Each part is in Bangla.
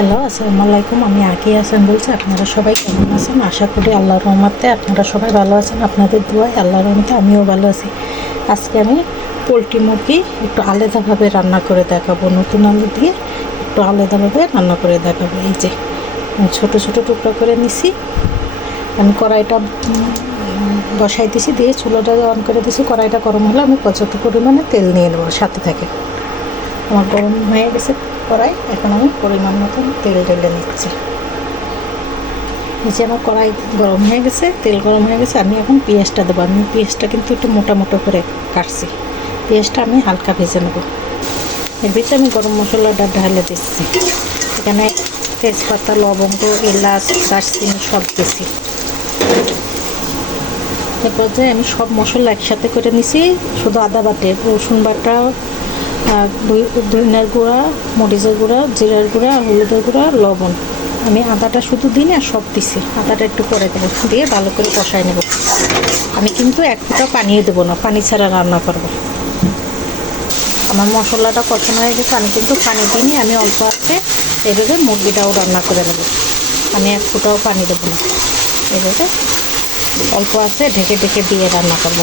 হ্যালো, আসসালামু আলাইকুম। আমি আকি হাসান বলছি। আপনারা সবাই কেমন আছেন? আশা করি আল্লাহর রহমতে আপনারা সবাই ভালো আছেন। আপনাদের দোয়ায় আল্লাহর রহমতে আমিও ভালো আছি। আজকে আমি পোলট্রি মুরগি একটু আলাদাভাবে রান্না করে দেখাবো। নতুন আলু দিয়ে একটু আলাদাভাবে রান্না করে দেখাবো। এই যে ছোট ছোট টুকরো করে নিছি। আমি কড়াইটা বসাই দিছি, দিয়ে চুলোটা অন করে দিছি। কড়াইটা গরম হলে আমি পর্যাপ্ত পরিমাণে তেল নিয়ে নেব সাথে থাকে। আমার গরম হয়ে গেছে। কড়াই, এখন আমি পরিমাণ মতন তেল ঢেলে নিচ্ছি। নিচে আমার কড়াই গরম হয়ে গেছে, তেল গরম হয়ে গেছে, আমি এখন পেঁয়াজটা দেবো। আমি পেঁয়াজটা কিন্তু একটু মোটা মোটা করে কাটছি। পেঁয়াজটা আমি হালকা ভেজে নেব। এর ভিতরে আমি গরম মশলাটা ঢালে দিচ্ছি। এখানে তেজপাতা, লবঙ্গ, এলাচ, দারচিনি সব দিছি। এরপর যে আমি সব মশলা একসাথে করে নিছি। শুধু আদা বাটে, রসুন বাটা ধনিয়ার গুঁড়া, মরিচের গুঁড়া, জিরার গুঁড়া, হলুদের গুঁড়া, লবণ। আমি আদাটা শুধু দিই না, সব দিছি। আদাটা একটু করে দেবো। দিয়ে ভালো করে কষাই নেব। আমি কিন্তু এক ফোঁটা পানিয়ে দেবো না, পানি ছাড়া রান্না করব। আমার মশলাটা কষানো হয়ে গেছে, আমি কিন্তু পানি দিইনি, আমি অল্প আছে। এভাবে মুরগিটাও রান্না করে দেবো আমি এক ফোঁটাও পানি দেবো না। এভাবে অল্প আছে, ঢেকে ঢেকে দিয়ে রান্না করব।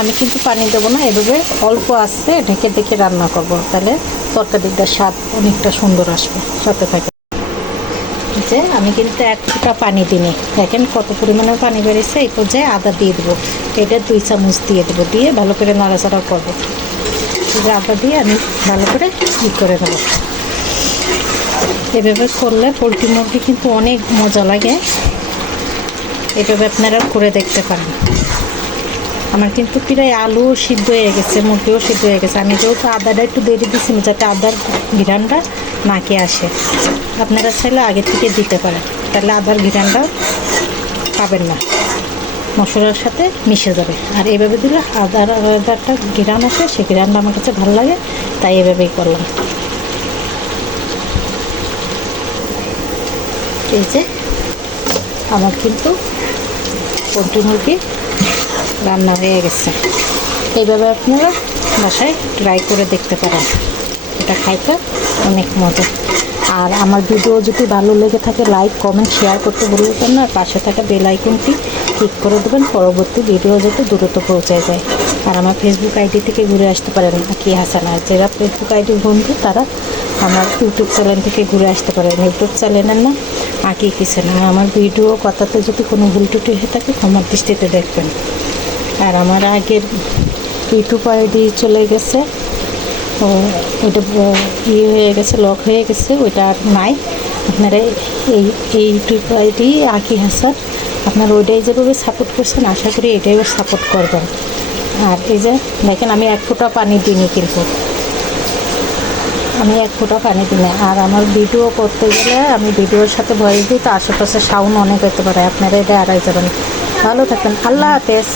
আমি কিন্তু পানি দেবো না, এভাবে অল্প আছে ঢেকে ঢেকে রান্না করব। তাহলে তরকারিটা স্বাদ অনেকটা সুন্দর আসবে, সাথে থাকে যে আমি কিন্তু এক ফুটা পানি দিইনি। দেখেন কত পরিমাণে পানি বেরিয়েছে, এই পর্যায়ে আদা দিয়ে দেবো। এটা দুই চামচ দিয়ে দেবো, দিয়ে ভালো করে নাড়াচাড়া করব। আদা দিয়ে আমি ভালো করে ই করে নেব। এভাবে করলে পোলট্রি মুরগি কিন্তু অনেক মজা লাগে। এভাবে আপনারা করে দেখতে পারেন। আমার কিন্তু প্রায় আলু সিদ্ধ হয়ে গেছে, মুরগিও সিদ্ধ হয়ে গেছে। আমি যেহেতু আদাটা একটু দেরি দিচ্ছি যাতে আদার ঘিরানটা নাকে আসে। আপনারা চাইলে আগে থেকে দিতে পারেন, তাহলে আদার ঘিরানটা পাবেন না। মশলার সাথে মিশে যাবে। আর এইভাবে দিলে আদার আলাদা একটা ঘিরান আসে, সেই ঘিরানটা আমার কাছে ভালো লাগে, তাই এভাবেই করলাম। এই যে, আমার কিন্তু পোলট্রি মুরগি রান্না হয়ে গেছে। এইভাবে আপনারা বাসায় ট্রাই করে দেখতে পারেন। এটা খাইতে অনেক মজা। আর আমার ভিডিও যদি ভালো লেগে থাকে লাইক কমেন্ট শেয়ার করতে ভুলবেন না। পাশে থাকা বেল আইকনটি ক্লিক করে দেবেন। পরবর্তী ভিডিও যাতে দ্রুত পৌঁছায় যায়। আর আমার ফেসবুক আইডি থেকে ঘুরে আসতে পারেন কি হাসান। আর যারা ফেসবুক আইডির বন্ধু, তারা আমার ইউটিউব চ্যানেল থেকে ঘুরে আসতে পারেন। ইউটিউব চ্যানেলের নাম আঁকি কিসেন আর আমার ভিডিও কথাতে যদি কোনো ভুল টুটি হয়ে থাকে আমার দৃষ্টিতে দেখবেন। আর আমার আগের ইউটিউব দিয়ে চলে গেছে। ও ওইটা ইয়ে হয়ে গেছে লক হয়ে গেছে, ওইটা আর নাই। আপনারা এই এই আইডি আকি হাসান। আপনারা ওইটাই যেভাবে সাপোর্ট করছেন, আশা করি এটাইও সাপোর্ট করবেন। আর এই যে, দেখেন, আমি এক ফোঁটা পানি দিইনি কিন্তু। আমি এক ফোঁটা পানি দিই না আর আমার ভিডিও করতে গেলে আমি ভিডিওর সাথে ভয়েস দিই, তো আশেপাশে সাউন্ড অনেক হতে পারে। আপনারা এটা এড়াই যাবেন। ভালো থাকেন আল্লাহ হাফেজ।